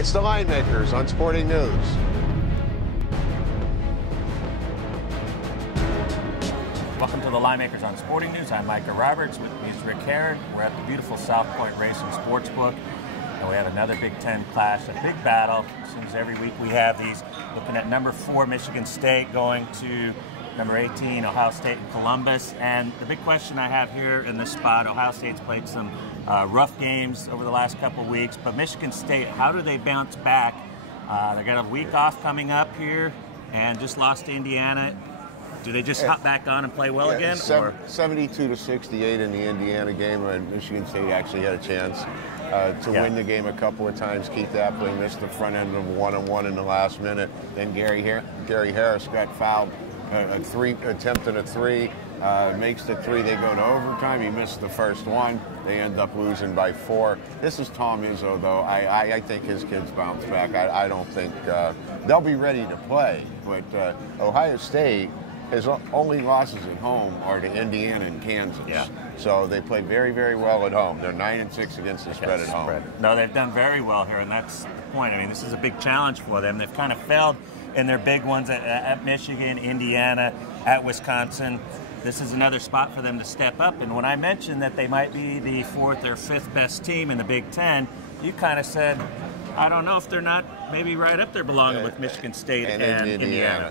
It's the Line Makers on Sporting News. Welcome to the Line Makers on Sporting News. I'm Micah Roberts. With me is Rick. We're at the beautiful South Point Racing Sportsbook, and we have another Big Ten clash, a big battle. As soon as every week we have these, looking at number 4 Michigan State going to number 18 Ohio State and Columbus. And the big question I have here in this spot, Ohio State's played some rough games over the last couple of weeks, but Michigan State, how do they bounce back? They got a week off coming up here and just lost to Indiana. Do they just hop back on and play well again? 72-68 in the Indiana game, and Michigan State actually had a chance to win the game a couple of times. Keith Appling missed the front end of one-on-one in the last minute. Then Gary Harris got fouled, attempted a three, makes the three. They go to overtime. He missed the first one. They end up losing by 4. This is Tom Izzo, though. I think his kids bounce back. I don't think they'll be ready to play, but Ohio State, his only losses at home are to Indiana and Kansas. Yeah. So they played very, very well at home. They're 9-6 against the spread at home. No, they've done very well here, and that's the point. I mean, this is a big challenge for them. They've kind of failed in their big ones at Michigan, Indiana, at Wisconsin. This is another spot for them to step up. And when I mentioned that they might be the 4th or 5th best team in the Big Ten, you kind of said, I don't know if they're not maybe right up there belonging with Michigan State and Indiana.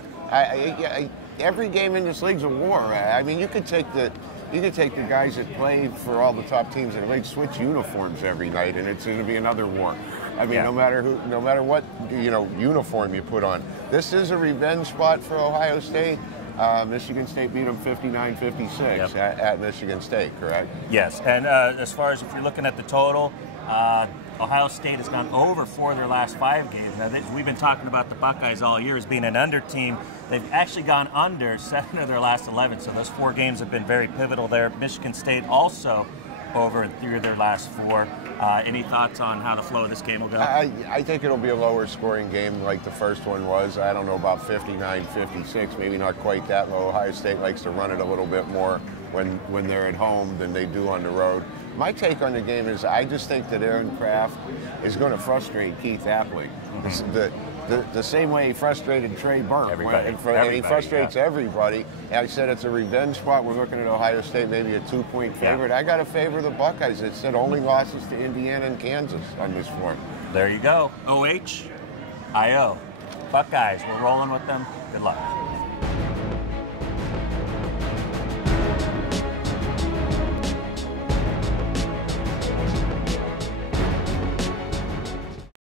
Every game in this league's a war. I mean, you could take the guys that play for all the top teams in the league, switch uniforms every night, and it's going to be another war. I mean, no matter what uniform you put on. This is a revenge spot for Ohio State. Michigan State beat them 59-56 at Michigan State, correct? Yes, and as far as if you're looking at the total, Ohio State has gone over 4 of their last 5 games. Now, we've been talking about the Buckeyes all year as being an under team. They've actually gone under 7 of their last 11, so those 4 games have been very pivotal there. Michigan State also over 3 of their last 4. Any thoughts on how the flow of this game will go? I think it'll be a lower scoring game like the first one was. I don't know about 59-56, maybe not quite that low. Ohio State likes to run it a little bit more when they're at home than they do on the road. My take on the game is I just think that Aaron Kraft is going to frustrate Keith Appling. The same way he frustrated Trey Burke. And he frustrates everybody. And I said it's a revenge spot. We're looking at Ohio State, maybe a 2-point favorite. Yeah. I got to favor the Buckeyes. It said only losses to Indiana and Kansas on this form. There you go. OH, IO. Buckeyes, we're rolling with them. Good luck.